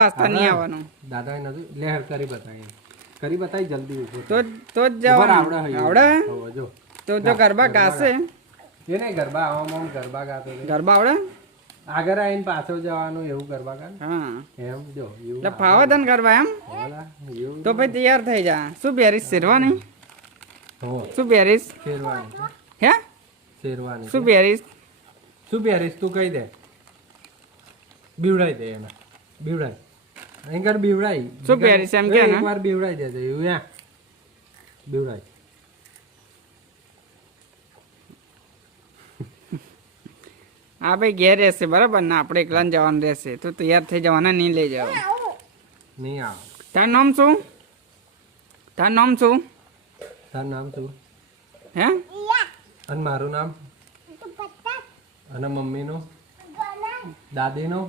વાસ્તા નહીં આવવાનું. દાદા નથી લહેર કરી બતાવી જલ્દી ઉભો તો જ જવાનું. આવડે જો તો જો ગરબા ગાશે. એ નહીં ગરબા આવામાં ગરબા ગાતો ગરબા આવડે. આગળ આવીને પાછળ જવાનું એવું ગરબા ગા હા એમ જો એવું એટલે ફાવે તને ગરબા એમ. એવું તો ભાઈ તૈયાર થઈ જા. શું પહેરીશ? શેરવાની. હો શું પહેરીશ? શેરવાની હે શેરવાની શું પહેરીશ? શું પહેરીશ તું કહી દે. બીવડાઈ દે એને બીવડાઈ અહીં કર બીવડાઈ શું પહેરીશ એમ કે ને? એકવાર બીવડાઈ દેજે એવું યા બીવડાઈ હા ભાઈ ઘેર રહેશે બરાબર ને, આપણે એકલા જવાનું રહેશે. તો તૈયાર થઈ જવાના, નહીં લઈ જાવ. નહીં આવ. તારું નામ શું? તારું નામ શું? તારું નામ શું? હે અને મારું નામ અને મમ્મીનું દાદીનું